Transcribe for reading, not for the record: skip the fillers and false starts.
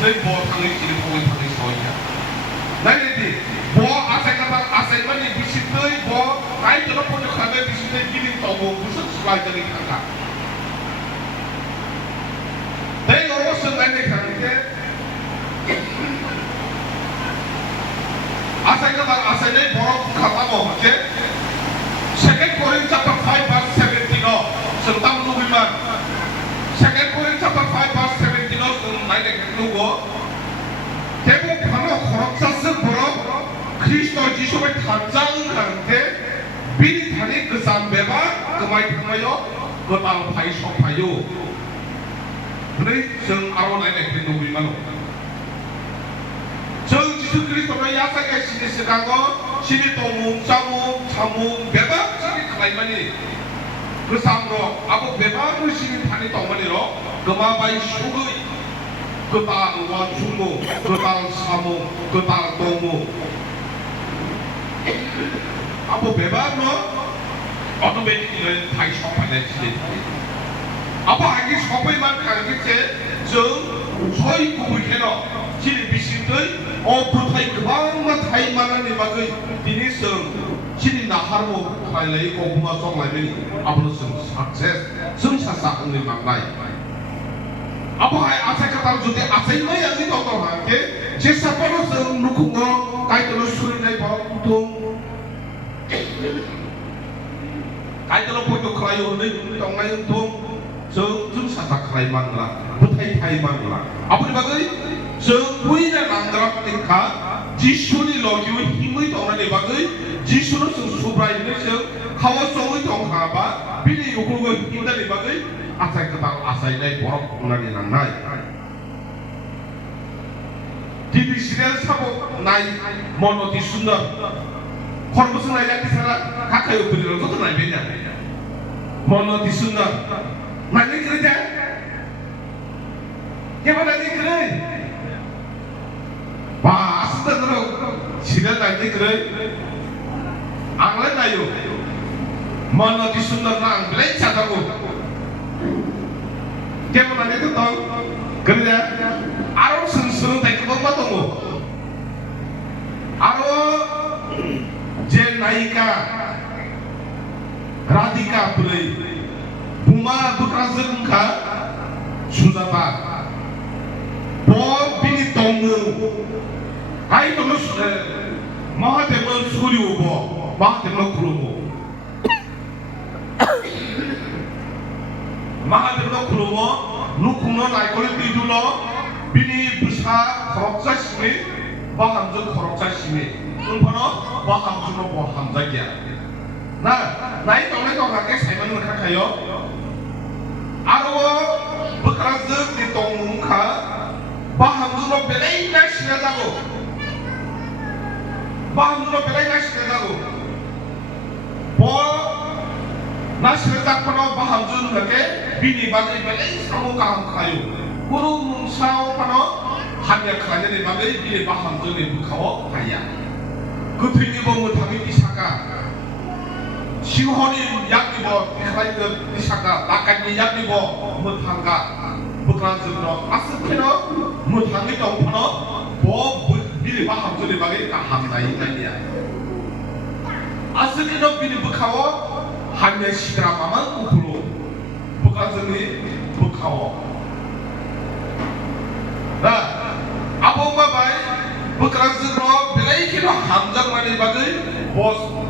नै ब थाङै किरि फङै थाङै सहैया नायदि ब आसाय माने बिसिनै ब नायजों फजो खाङै बिसिनै गिलिं दङ बुसुं सुलायजों थाङा दै न'आव सोंनायनि थाङै आसायनै बर' खालामो मोनसे Second Corinthians chapter 5 verse 17 serta menubiman Second Corinthians chapter 5 verse 17 naik nugo 대부 바로 거룩사스 보러 그리스도 지수의 탄장을 하는데 미리 다니 그 삼배가 그마이 그마요 그땅 파이소 파요 그래 정 아로 나이네 누구이만오 정 지수 그리스도가 야사가 시리스가고 시리 동문 자문 참문 배박 시리 클라이마니 그 삼로 아부 배박을 시리 파니 동만이로 그마바이 수의 그 땅 원충무 그 땅 사무 그 땅 동무 아부 배박은 어토매틱을 다이 셔파네 시리 아부 하기 셔파이만 가겠지 정 서이 구을 해너 시리 비신들 부타이 그방만 타이만한 이막의 비니성 시리 나하르모 타일레이 고구마 송라이메니 아부노성 सक्सेस 성차사 응리 막나이 아부하이 아사카탈 주대 아사이마이 양이 떠떠하게 제사포로 성 누쿵어 가이들로 수리나이 바로통 가이들로 보이도 크라이 오늘 똥나이 통 성차사 크라이 막나 부타이 타이 막나 아부리 막의 정 보이는 랑드랍니까 지수니 러기의 힘의 동안의 막의 지수는 수브라이는 정 카와송의 동가바 비리 요구가 힘들의 막의 아사이카탈 아사이나이 보러 공란이 난나이 TV 시리얼 사보 나이 모노티 순더 헐무슨 나이 약기 살아 가까이 오프리로 또 나이 베냐 모노티 순더 나이 그러자 개발하니 그래 와 아스다들어 시리얼 나이 그래 앙란 나요 모노티 순더 나 앙글레이 차다고 개발하니 또 그러냐 아로 승수는 대꾸만 받아모 아로 제 나이가 라디카 브레이 부마 부크라스는가 수자바 보 비니 동무 아이 동무 마하데몬 수리오보 마하데몬 구르모 마하데몬 구르모 누쿠노 나이콜레 비둘러 비니 부사 거럭자심이 바함주 거럭자심이 은파노 바함주노 바함자기야 나 나이 동네 동하게 살면은 가까요 아로 버크라즈 니 동문카 바함주노 베레이나 시나다고 바함주노 베레이나 시나다고 나 시나다코노 바함주노 하게 비니 바지 베레이 사무 가함카요 구루 뭉사오 파노 한야 클라제네 바게 비니 바함주노 부카오 하야 그 필리버 못하게 이사가 시호님 약리버 클라이드 이사가 나까지 약리버 못한가 부크란스노 아스피노 못하게 동파노 보 비니 바함주노 바게 가함나이 나이야 아스피노 비니 부카오 한야 시드라마만 우프로 부크란스니 부카오 나 아범마 바이 부크란스노 베레이키노 함장만이 바게 보스